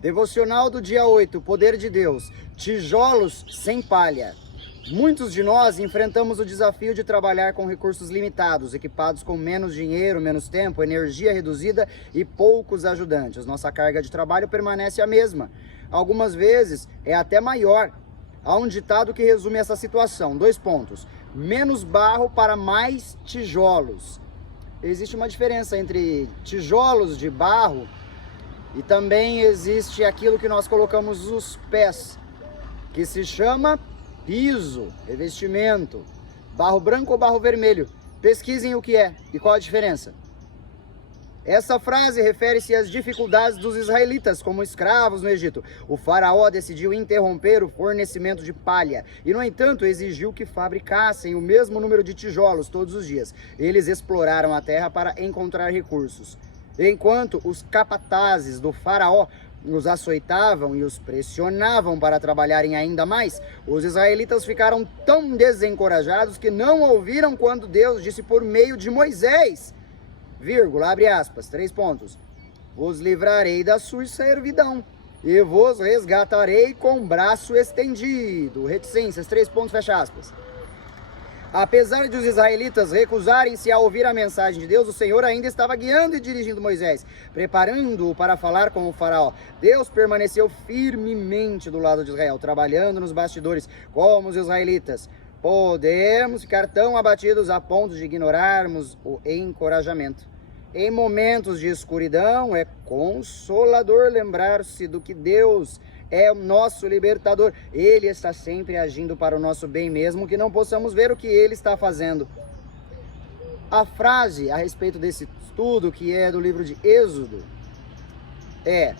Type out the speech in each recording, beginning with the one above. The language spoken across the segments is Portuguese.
Devocional do dia 8, Poder de Deus, tijolos sem palha. Muitos de nós enfrentamos o desafio de trabalhar com recursos limitados, equipados com menos dinheiro, menos tempo, energia reduzida e poucos ajudantes. Nossa carga de trabalho permanece a mesma. Algumas vezes é até maior. Há um ditado que resume essa situação. 2 pontos. Menos barro para mais tijolos. Existe uma diferença entre tijolos de barro e também existe aquilo que nós colocamos os pés, que se chama piso, revestimento, barro branco ou barro vermelho. Pesquisem o que é e qual a diferença. Essa frase refere-se às dificuldades dos israelitas como escravos no Egito. O faraó decidiu interromper o fornecimento de palha e, no entanto, exigiu que fabricassem o mesmo número de tijolos todos os dias. Eles exploraram a terra para encontrar recursos. Enquanto os capatazes do faraó os açoitavam e os pressionavam para trabalharem ainda mais, os israelitas ficaram tão desencorajados que não ouviram quando Deus disse por meio de Moisés, abre aspas, 3 pontos, vos livrarei da sua servidão e vos resgatarei com braço estendido, reticências, 3 pontos, fecha aspas. Apesar de os israelitas recusarem-se a ouvir a mensagem de Deus, o Senhor ainda estava guiando e dirigindo Moisés, preparando-o para falar com o faraó. Deus permaneceu firmemente do lado de Israel, trabalhando nos bastidores como os israelitas. Podemos ficar tão abatidos a ponto de ignorarmos o encorajamento. Em momentos de escuridão, é consolador lembrar-se do que Deus é o nosso libertador. Ele está sempre agindo para o nosso bem, mesmo que não possamos ver o que ele está fazendo. A frase a respeito desse estudo, que é do livro de Êxodo, é: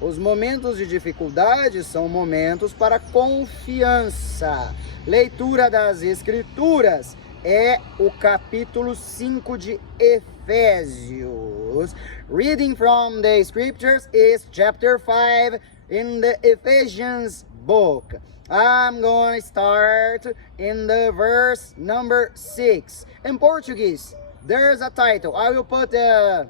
os momentos de dificuldade são momentos para confiança. Leitura das Escrituras é o capítulo 5 de Efésios. Reading from the Scriptures is chapter 5 in the Ephesians book. I'm going to start in the verse number 6. In Portuguese, there's a title. I will put a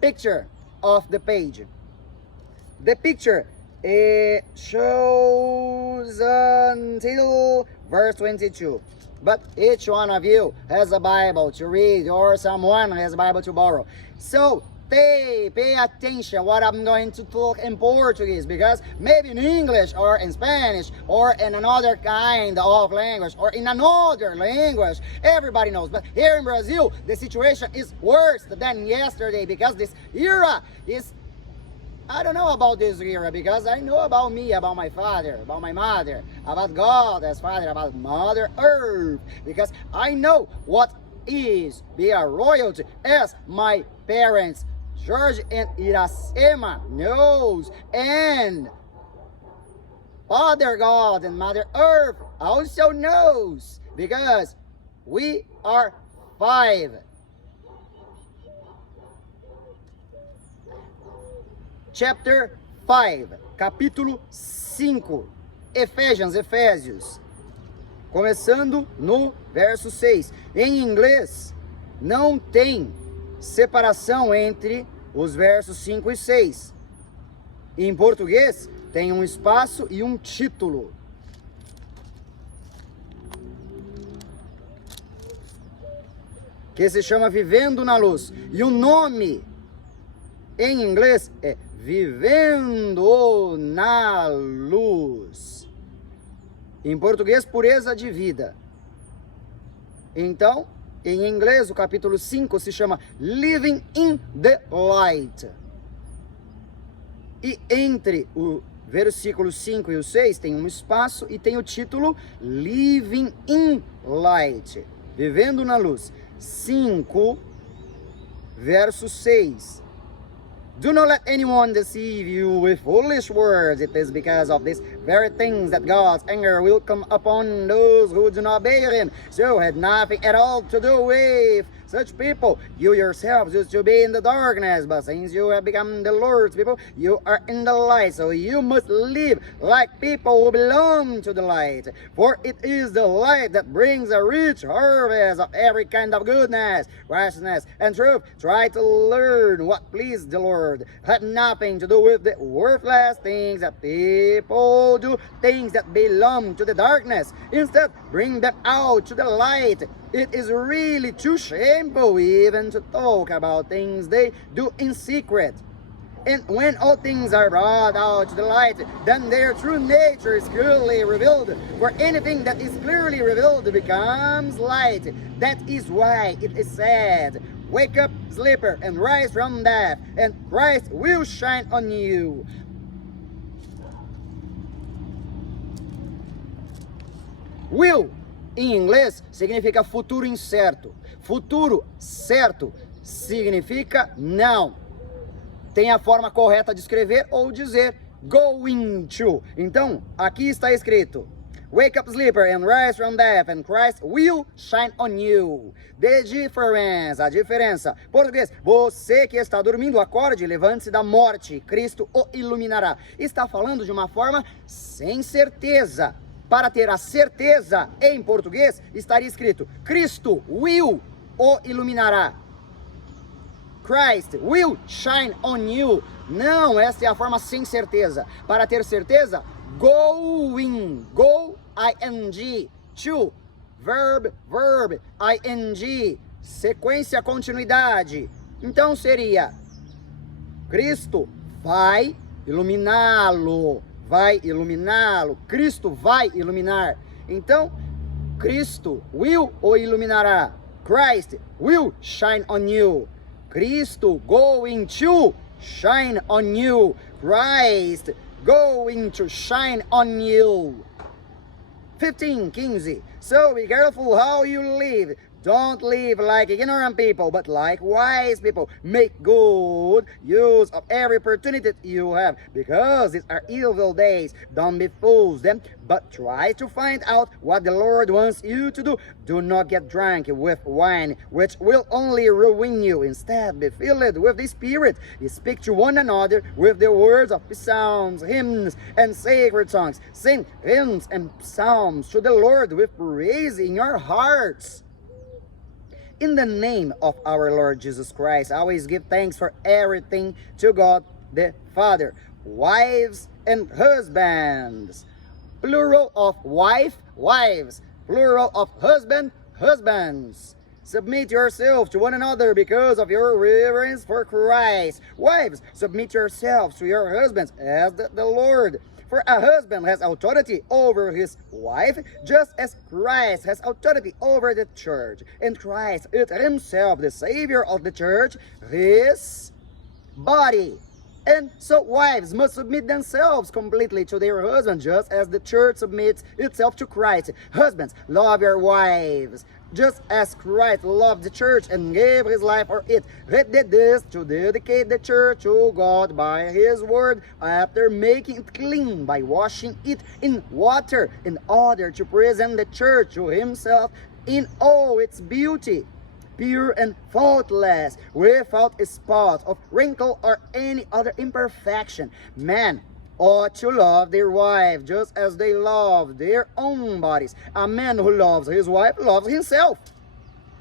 picture of the page. The picture shows until verse 22. But each one of you has a Bible to read, or someone has a Bible to borrow. So pay attention what I'm going to talk in Portuguese, because maybe in English or in Spanish or in another kind of language or in another language, everybody knows. But here in Brazil, the situation is worse than yesterday, because this era is, I don't know about this era, because I know about me, about my father, about my mother, about God as Father, about Mother Earth, because I know what is be a royalty as my parents, George and Iracema, knows, and Father God and Mother Earth also knows, because we are 5. Chapter 5, capítulo 5, Efésios, começando no verso 6. Em inglês, não tem separação entre os versos 5 e 6. Em português, tem um espaço e um título. Que se chama Vivendo na Luz. E o nome em inglês é Vivendo na Luz. Em português, Pureza de Vida. Então, em inglês, o capítulo 5 se chama Living in the Light. E entre o versículo 5 e o 6 tem um espaço e tem o título Living in Light. Vivendo na Luz. 5, verso 6. Do not let anyone deceive you with foolish words. It is because of these very things that God's anger will come upon those who do not obey him. So it had nothing at all to do with Such people, you yourselves used to be in the darkness, but since you have become the Lord's people, you are in the light. So you must live like people who belong to the light. For it is the light that brings a rich harvest of every kind of goodness, righteousness, and truth. Try to learn what pleased the Lord. Have nothing to do with the worthless things that people do, things that belong to the darkness. Instead, bring them out to the light. It is really too shameful even to talk about things they do in secret. And when all things are brought out to the light, then their true nature is clearly revealed. For anything that is clearly revealed becomes light. That is why it is said, wake up, sleeper, and rise from death, and Christ will shine on you. Will, em inglês, significa futuro incerto. Futuro certo significa não. Tem a forma correta de escrever ou dizer going to. Então, aqui está escrito: wake up, sleeper, and rise from death, and Christ will shine on you. The difference, a diferença. Português, você que está dormindo, acorde, levante-se da morte, Cristo o iluminará. Está falando de uma forma sem certeza. Para ter a certeza, em português, estaria escrito: Cristo will o iluminará. Christ will shine on you. Não, essa é a forma sem certeza. Para ter certeza, going, go, ing, to, verb, ing, sequência, continuidade. Então seria: Cristo vai iluminá-lo. Vai iluminá-lo. Cristo vai iluminar. Então, Cristo will o iluminará. Christ will shine on you. Cristo going to shine on you. Christ going to shine on you. 15. So be careful how you live. Don't live like ignorant people, but like wise people. Make good use of every opportunity you have, because these are evil days. Don't be fools then, but try to find out what the Lord wants you to do. Do not get drunk with wine, which will only ruin you. Instead, be filled with the Spirit. Speak to one another with the words of psalms, hymns, and sacred songs. Sing hymns and psalms to the Lord with praise in your hearts. In the name of our Lord Jesus Christ, always give thanks for everything to God the Father. Wives and husbands. Plural of wife, wives. Plural of husband, husbands. Submit yourself to one another because of your reverence for Christ. Wives, submit yourselves to your husbands as the Lord. For a husband has authority over his wife, just as Christ has authority over the church. And Christ is himself the Savior of the church, his body. And so wives must submit themselves completely to their husbands, just as the church submits itself to Christ. Husbands, love your wives, just as Christ loved the church and gave his life for it. He did this to dedicate the church to God by his word, after making it clean by washing it in water, in order to present the church to himself in all its beauty, pure and faultless, without a spot of wrinkle or any other imperfection. Men ought to love their wife just as they love their own bodies. A man who loves his wife loves himself.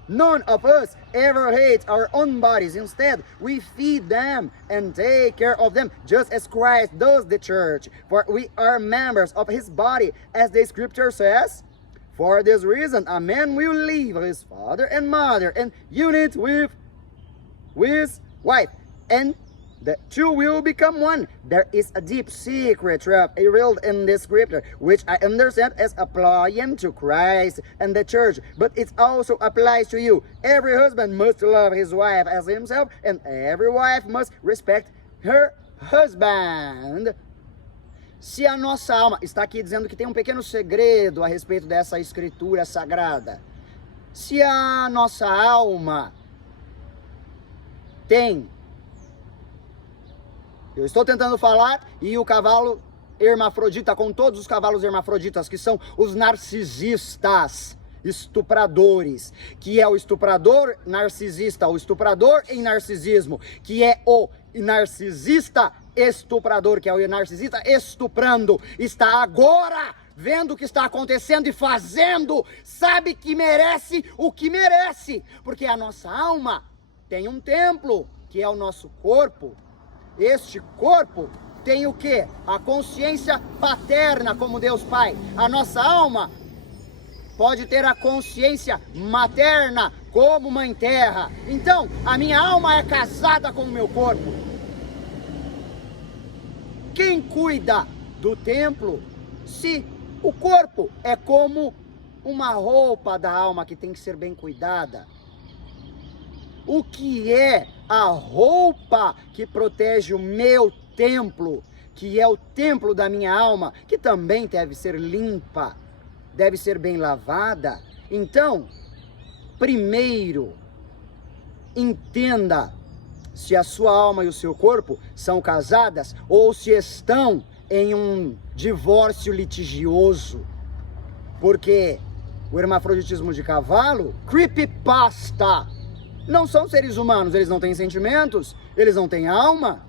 None of us ever hates our own bodies. Instead, we feed them and take care of them, just as Christ does the church. For we are members of his body, as the scripture says. For this reason, a man will leave his father and mother and unite with his wife, and the two will become one. There is a deep secret truth revealed in this scripture, which I understand as applying to Christ and the church, but it also applies to you. Every husband must love his wife as himself, and every wife must respect her husband. Se a nossa alma, está aqui dizendo que tem um pequeno segredo a respeito dessa escritura sagrada. Se a nossa alma tem, eu estou tentando falar, e o cavalo hermafrodita, com todos os cavalos hermafroditas, que são os narcisistas, estupradores, que é o estuprador narcisista, o estuprador em narcisismo, que é o narcisista estuprador, que é o narcisista estuprando, está agora vendo o que está acontecendo e fazendo, sabe que merece o que merece, porque a nossa alma tem um templo, que é o nosso corpo. Este corpo tem o quê? A consciência paterna como Deus Pai. A nossa alma pode ter a consciência materna como Mãe Terra. Então, a minha alma é casada com o meu corpo. Quem cuida do templo, se o corpo é como uma roupa da alma que tem que ser bem cuidada, o que é a roupa que protege o meu templo, que é o templo da minha alma, que também deve ser limpa, deve ser bem lavada? Então, primeiro, entenda se a sua alma e o seu corpo são casadas ou se estão em um divórcio litigioso. Porque o hermafroditismo de cavalo, creepypasta, não são seres humanos, eles não têm sentimentos, eles não têm alma.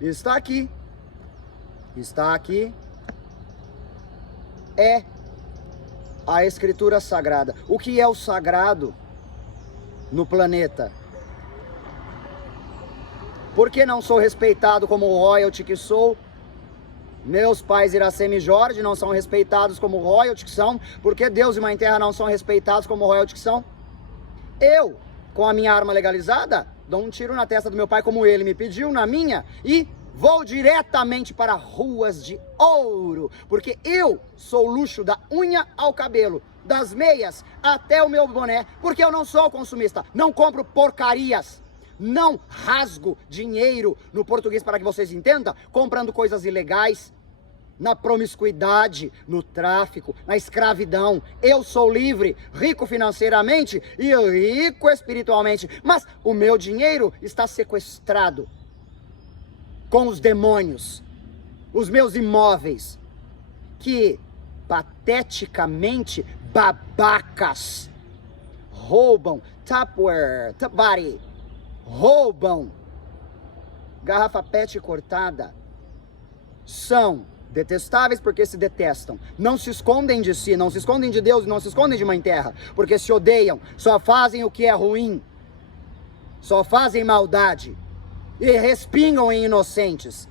Está aqui. Está aqui. É a escritura sagrada. O que é o sagrado no planeta? Por que não sou respeitado como o royalty que sou? Meus pais, Iracema e Jorge, não são respeitados como royalty que são. Por que Deus e Mãe Terra não são respeitados como royalty que são? Eu, com a minha arma legalizada, dou um tiro na testa do meu pai como ele me pediu, na minha, e vou diretamente para ruas de ouro, porque eu sou o luxo da unha ao cabelo, das meias até o meu boné, porque eu não sou consumista, não compro porcarias, não rasgo dinheiro, no português para que vocês entendam, comprando coisas ilegais, na promiscuidade, no tráfico, na escravidão. Eu sou livre, rico financeiramente e rico espiritualmente, mas o meu dinheiro está sequestrado com os demônios, os meus imóveis, que pateticamente babacas roubam Tupperware, Tupperware, roubam garrafa PET cortada, são detestáveis porque se detestam, não se escondem de si, não se escondem de Deus, não se escondem de Mãe Terra, porque se odeiam, só fazem o que é ruim, só fazem maldade e respingam em inocentes,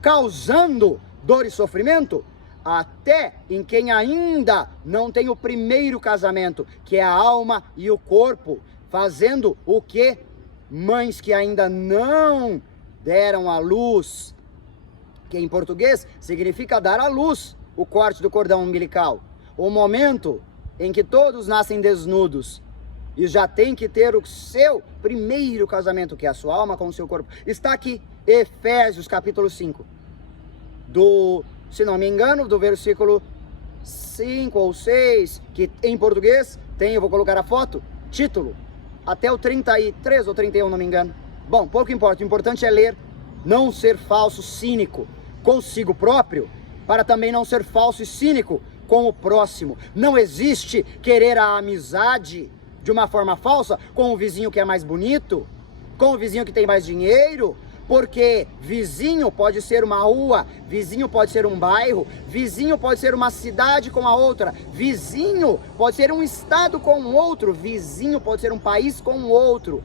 causando dor e sofrimento até em quem ainda não tem o primeiro casamento, que é a alma e o corpo, fazendo o que? Mães que ainda não deram à luz, que em português significa dar à luz, o corte do cordão umbilical, o momento em que todos nascem desnudos e já tem que ter o seu primeiro casamento, que é a sua alma com o seu corpo. Está aqui, Efésios capítulo 5, se não me engano, do versículo 5 ou 6, que em português tem, eu vou colocar a foto, título, até o 33 ou 31, não me engano. Bom, pouco importa, o importante é ler, não ser falso, cínico consigo próprio, para também não ser falso e cínico com o próximo. Não existe querer a amizade de uma forma falsa com o vizinho que é mais bonito, com o vizinho que tem mais dinheiro, porque vizinho pode ser uma rua, vizinho pode ser um bairro, vizinho pode ser uma cidade com a outra, vizinho pode ser um estado com o outro, vizinho pode ser um país com o outro.